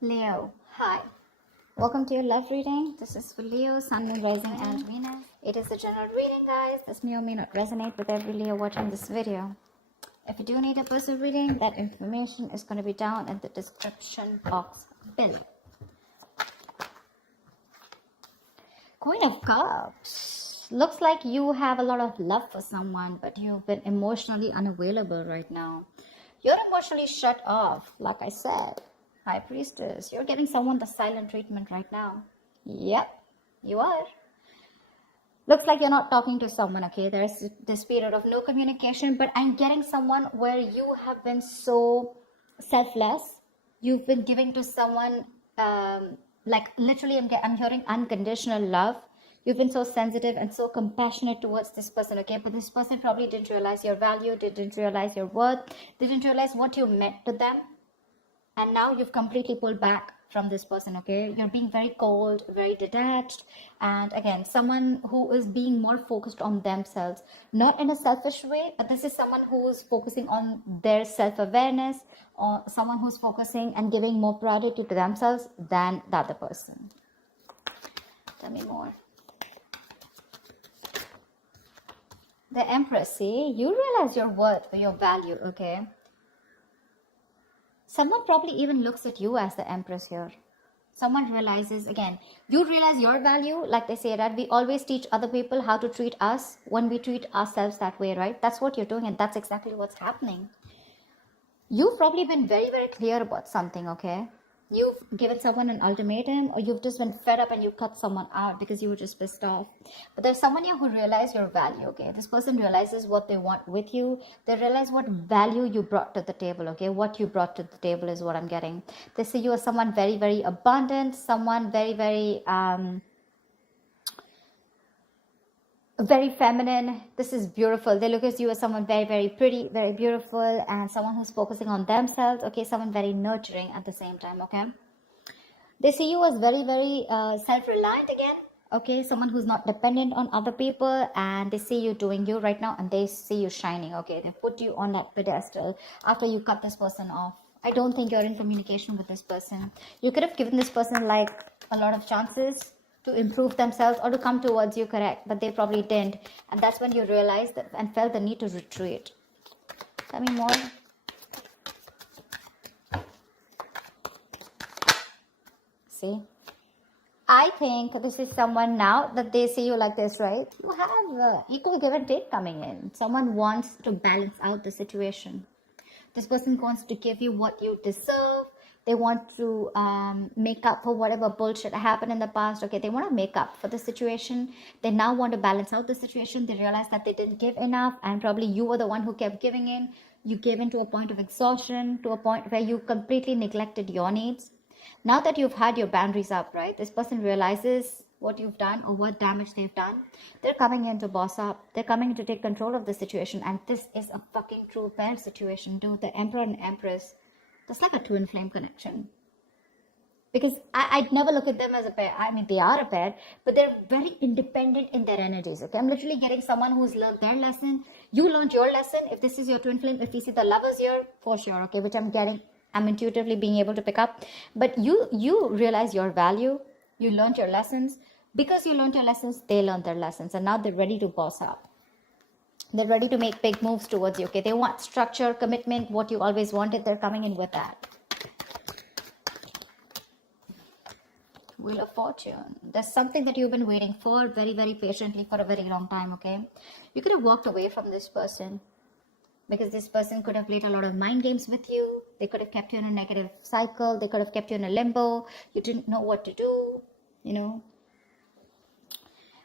Leo, hi. Welcome to your love reading. This is for Leo, Sun, Moon, Rising, and Venus. It is a general reading, guys. This may or may not resonate with every Leo watching this video. If you do need a personal reading, that information is going to be down in the description box below. Queen of Cups. Looks like you have a lot of love for someone, but you've been emotionally unavailable right now. You're emotionally shut off, like I said. High Priestess, you're giving someone the silent treatment right now. Yep, you are. Looks like you're not talking to someone, okay? There's this period of no communication, but I'm getting someone where you have been so selfless. You've been giving to someone, like literally I'm hearing unconditional love. You've been so sensitive and so compassionate towards this person, okay? But this person probably didn't realize your value, didn't realize your worth, didn't realize what you meant to them. And now you've completely pulled back from this person, okay? You're being very cold, very detached. And again, someone who is being more focused on themselves, not in a selfish way, but this is someone who's focusing on their self-awareness, or someone who's focusing and giving more priority to themselves than the other person. Tell me more. The Empress, see, you realize your worth, your value, okay? Someone probably even looks at you as the Empress here. Someone realizes, again, you realize your value, like they say, that we always teach other people how to treat us when we treat ourselves that way, right? That's what you're doing, and that's exactly what's happening. You've probably been very, very clear about something, okay? You've given someone an ultimatum, or you've just been fed up and you cut someone out because you were just pissed off. But there's someone here who realizes your value, okay? This person realizes what they want with you. They realize what value you brought to the table, okay? What you brought to the table is what I'm getting. They see you as someone very, very abundant, someone very, very feminine. This is beautiful. They look at you as someone very, very pretty, very beautiful, and someone who's focusing on themselves, okay? Someone very nurturing at the same time, okay? They see you as very, very self-reliant again, okay? Someone who's not dependent on other people, and they see you doing you right now, and they see you shining, okay? They put you on that pedestal after you cut this person off. I don't think you're in communication with this person. You could have given this person like a lot of chances to improve themselves or to come towards you, correct? But they probably didn't. And that's when you realized that and felt the need to retreat. Tell me more. See? I think this is someone now that they see you like this, right? You have equal give and take coming in. Someone wants to balance out the situation. This person wants to give you what you deserve. They want to make up for whatever bullshit happened in the past. Okay, they want to make up for the situation. They now want to balance out the situation. They realize that they didn't give enough, and probably you were the one who kept giving in. You gave in to a point of exhaustion, to a point where you completely neglected your needs. Now that you've had your boundaries up, right, this person realizes what you've done or what damage they've done. They're coming in to boss up. They're coming in to take control of the situation. And this is a fucking true pair situation, dude. The Emperor and Empress. That's like a twin flame connection. Because I'd never look at them as a pair. I mean, they are a pair, but they're very independent in their energies, okay? I'm literally getting someone who's learned their lesson. You learned your lesson. If this is your twin flame, if we see the lovers here, for sure, okay, which I'm getting, I'm intuitively being able to pick up. But you realize your value. You learned your lessons. Because you learned your lessons, they learned their lessons. And now they're ready to boss up. They're ready to make big moves towards you, okay? They want structure, commitment, what you always wanted. They're coming in with that. Wheel of Fortune. There's something that you've been waiting for very, very patiently for a very long time, okay? You could have walked away from this person because this person could have played a lot of mind games with you. They could have kept you in a negative cycle. They could have kept you in a limbo. You didn't know what to do, you know?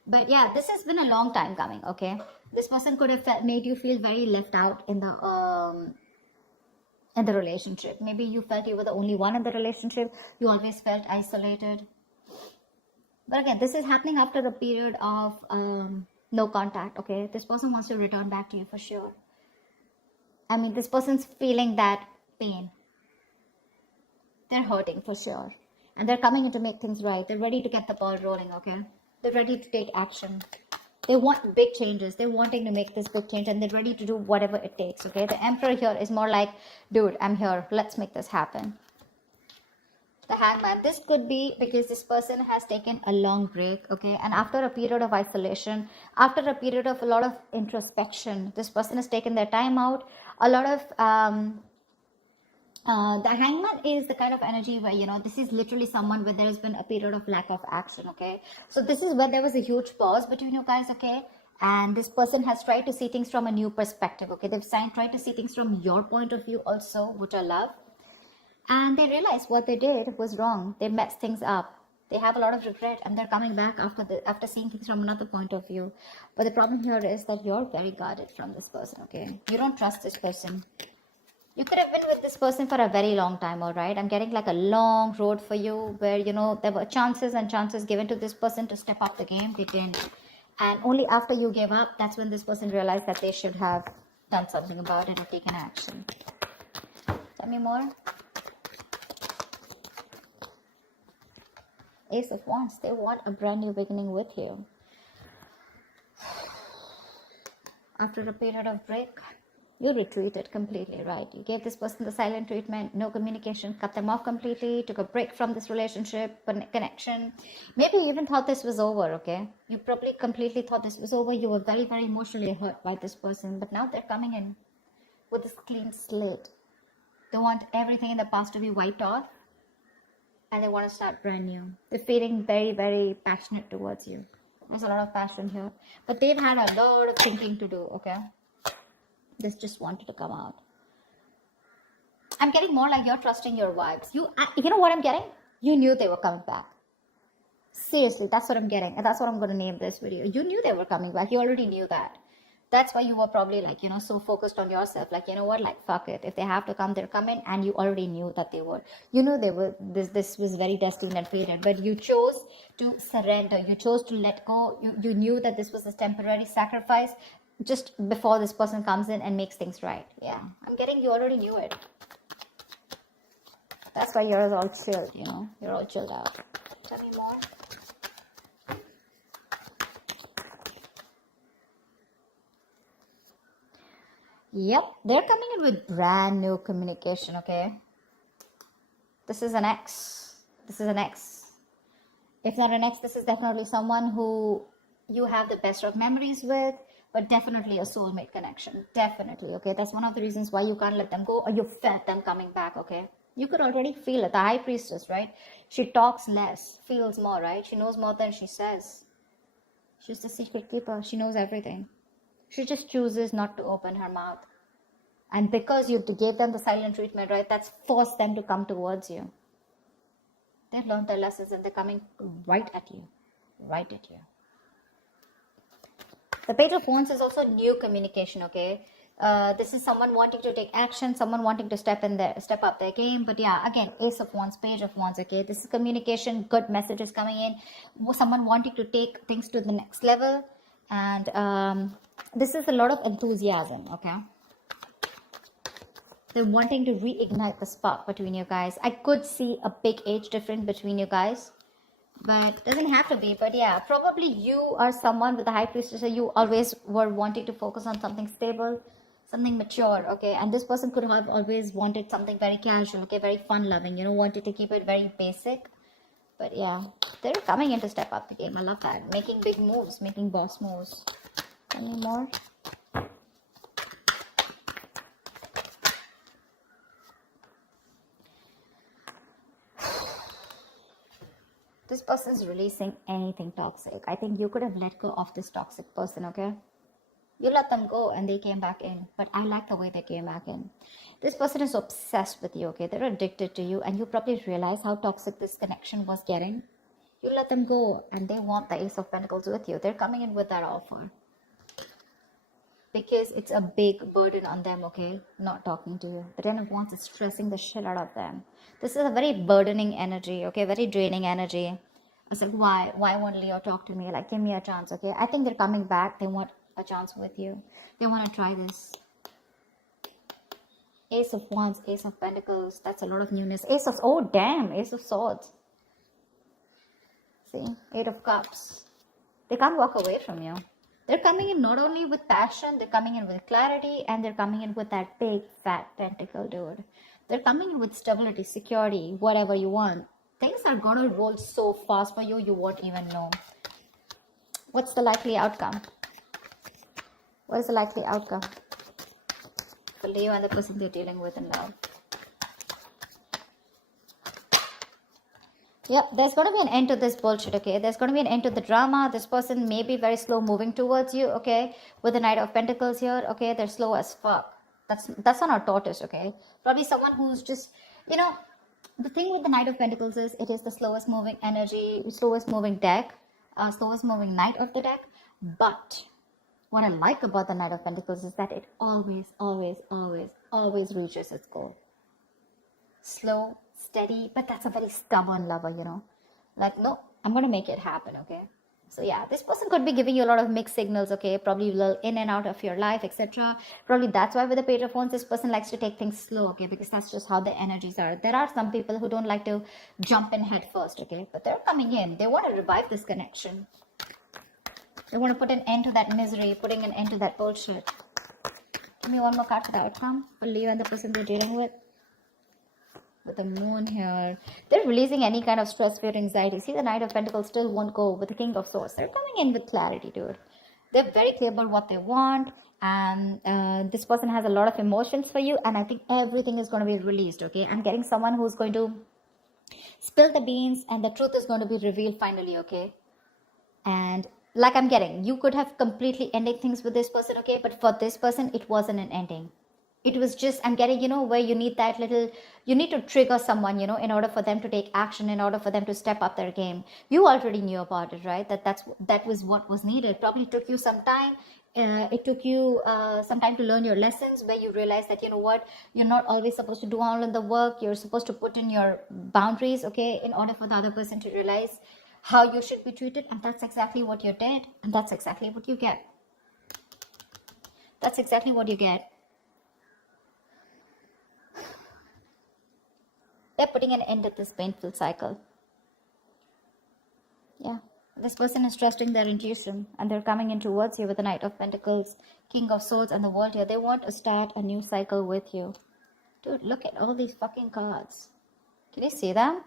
But yeah, this has been a long time coming, okay? This person could have made you feel very left out in the relationship. Maybe you felt you were the only one in the relationship. You always felt isolated. But again, this is happening after a period of no contact, okay? This person wants to return back to you for sure. I mean, this person's feeling that pain. They're hurting for sure. And they're coming in to make things right. They're ready to get the ball rolling, okay? They're ready to take action. They want big changes. They're wanting to make this big change, and they're ready to do whatever it takes, okay? The Emperor here is more like, dude, I'm here. Let's make this happen. The Hangman. This could be because this person has taken a long break, okay? And after a period of isolation, after a period of a lot of introspection, this person has taken their time out. A lot of the Hangman is the kind of energy where, you know, this is literally someone where there has been a period of lack of action, okay? So this is where there was a huge pause between you guys, okay? And this person has tried to see things from a new perspective, okay? They've tried to see things from your point of view also, which I love. And they realized what they did was wrong. They messed things up. They have a lot of regret, and they're coming back after seeing things from another point of view. But the problem here is that you're very guarded from this person, okay? You don't trust this person. You could have been with this person for a very long time, all right? I'm getting like a long road for you where, you know, there were chances and chances given to this person to step up the game. They didn't. And only after you gave up, that's when this person realized that they should have done something about it or taken action. Tell me more. Ace of Wands. They want a brand new beginning with you. After a period of break, you retreated completely, right? You gave this person the silent treatment, no communication, cut them off completely, took a break from this relationship, connection. Maybe you even thought this was over, okay? You probably completely thought this was over. You were very, very emotionally hurt by this person. But now they're coming in with this clean slate. They want everything in the past to be wiped off. And they want to start brand new. They're feeling very, very passionate towards you. There's a lot of passion here. But they've had a lot of thinking to do, okay? This just wanted to come out. I'm getting more like you're trusting your vibes. You know what I'm getting? You knew they were coming back. Seriously, that's what I'm getting. And that's what I'm going to name this video. You knew they were coming back. You already knew that. That's why you were probably like, you know, so focused on yourself. Like, you know what? Like, fuck it. If they have to come, they're coming. And you already knew that they would. You knew they were. This was very destined and fated. But you chose to surrender. You chose to let go. You knew that this was a temporary sacrifice just before this person comes in and makes things right. Yeah. I'm getting you already knew it. That's why you're all chilled, you know. You're all chilled out. Tell me more. Yep, they're coming in with brand new communication, okay? This is an ex. This is an ex. If not an ex, this is definitely someone who you have the best of memories with, but definitely a soulmate connection. Definitely, okay? That's one of the reasons why you can't let them go, or you felt them coming back, okay? You could already feel it. The High Priestess, right? She talks less, feels more, right? She knows more than she says. She's the secret keeper. She knows everything. She just chooses not to open her mouth. And because you gave them the silent treatment, right, that's forced them to come towards you. They've learned their lessons and they're coming right at you. Right at you. The Page of Wands is also new communication, okay? This is someone wanting to take action, someone wanting to step up their game. But yeah, again, Ace of Wands, Page of Wands, okay? This is communication, good messages coming in. Someone wanting to take things to the next level. And this is a lot of enthusiasm, okay? They're wanting to reignite the spark between you guys. I could see a big age difference between you guys. But it doesn't have to be. But yeah, probably you are someone with the High Priestess. So you always were wanting to focus on something stable, something mature, okay? And this person could have always wanted something very casual, okay? Very fun-loving, you know, wanted to keep it very basic. But yeah, they're coming in to step up the game. I love that. Making big moves, making boss moves. Any more? This person is releasing anything toxic. I think you could have let go of this toxic person, okay? You let them go and they came back in. But I like the way they came back in. This person is obsessed with you, okay? They're addicted to you. And you probably realize how toxic this connection was getting. You let them go and they want the Ace of Pentacles with you. They're coming in with that offer. Because it's a big burden on them, okay? Not talking to you. The Ten of Wands is stressing the shit out of them. This is a very burdening energy, okay? Very draining energy. It's like, why won't Leo talk to me? Like, give me a chance, okay? I think they're coming back. They want a chance with you. They want to try this. Ace of Wands, Ace of Pentacles. That's a lot of newness. Ace of, oh damn, Ace of Swords. See, Eight of Cups. They can't walk away from you. They're coming in not only with passion, they're coming in with clarity, and they're coming in with that big, fat pentacle, dude. They're coming in with stability, security, whatever you want. are gonna roll so fast for you, you won't even know. What's the likely outcome? What is the likely outcome for Leo and the person they're dealing with in love? Yeah, there's going to be an end to this bullshit, okay? There's going to be an end to the drama. This person may be very slow moving towards you, okay? With the Knight of Pentacles here, okay? They're slow as fuck. That's not a tortoise, okay? Probably someone who's just, you know, the thing with the Knight of Pentacles is it is the slowest moving energy, slowest moving deck, slowest moving knight of the deck. But what I like about the Knight of Pentacles is that it always, always, always, always reaches its goal. Slow, steady, but that's a very stubborn lover, you know. Like, no, I'm going to make it happen, okay? So yeah, this person could be giving you a lot of mixed signals, okay? Probably a little in and out of your life, etc. Probably that's why with the Page of Wands, this person likes to take things slow, okay? Because that's just how the energies are. There are some people who don't like to jump in head first, okay? But they're coming in. They want to revive this connection. They want to put an end to that misery, putting an end to that bullshit. Give me one more card for the outcome for Leo and the person they're dealing with. With the moon here, they're releasing any kind of stress, fear, anxiety. See, the Knight of Pentacles still won't go with the King of Swords. They're coming in with clarity, dude. They're very clear about what they want, and this person has a lot of emotions for you, and I think everything is going to be released, okay? I'm getting someone who's going to spill the beans, and the truth is going to be revealed finally, okay? And like I'm getting, you could have completely ended things with this person, okay? But for this person, it wasn't an ending. It was just, I'm getting, you know, where you need that little, you need to trigger someone, you know, in order for them to take action, in order for them to step up their game. You already knew about it, right? That was what was needed. Probably took you some time. It took you some time to learn your lessons, where you realize that, you know what, you're not always supposed to do all of the work. You're supposed to put in your boundaries, okay, in order for the other person to realize how you should be treated. And that's exactly what you did. And that's exactly what you get. That's exactly what you get. They're putting an end to this painful cycle. Yeah. This person is trusting their intuition, and they're coming in towards you with the Knight of Pentacles, King of Swords, and the World here. They want to start a new cycle with you. Dude, look at all these fucking cards. Can you see them?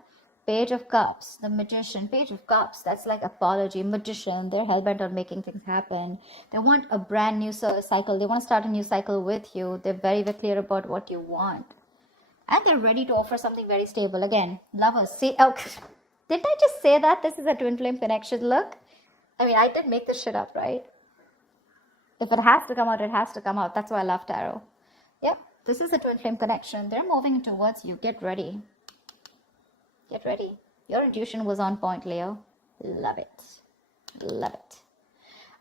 Page of Cups, the Magician, Page of Cups. That's like apology, Magician. They're hellbent on making things happen. They want a brand new cycle. They want to start a new cycle with you. They're very, very clear about what you want. And they're ready to offer something very stable. Again, lovers. See, oh, didn't I just say that this is a twin flame connection? Look. I mean, I did make this shit up, right? If it has to come out, it has to come out. That's why I love tarot. Yep, this is a twin flame connection. They're moving towards you. Get ready. Get ready. Your intuition was on point, Leo. Love it. Love it.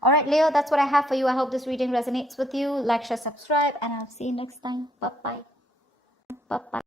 All right, Leo, that's what I have for you. I hope this reading resonates with you. Like, share, subscribe, and I'll see you next time. Bye-bye. Bye-bye.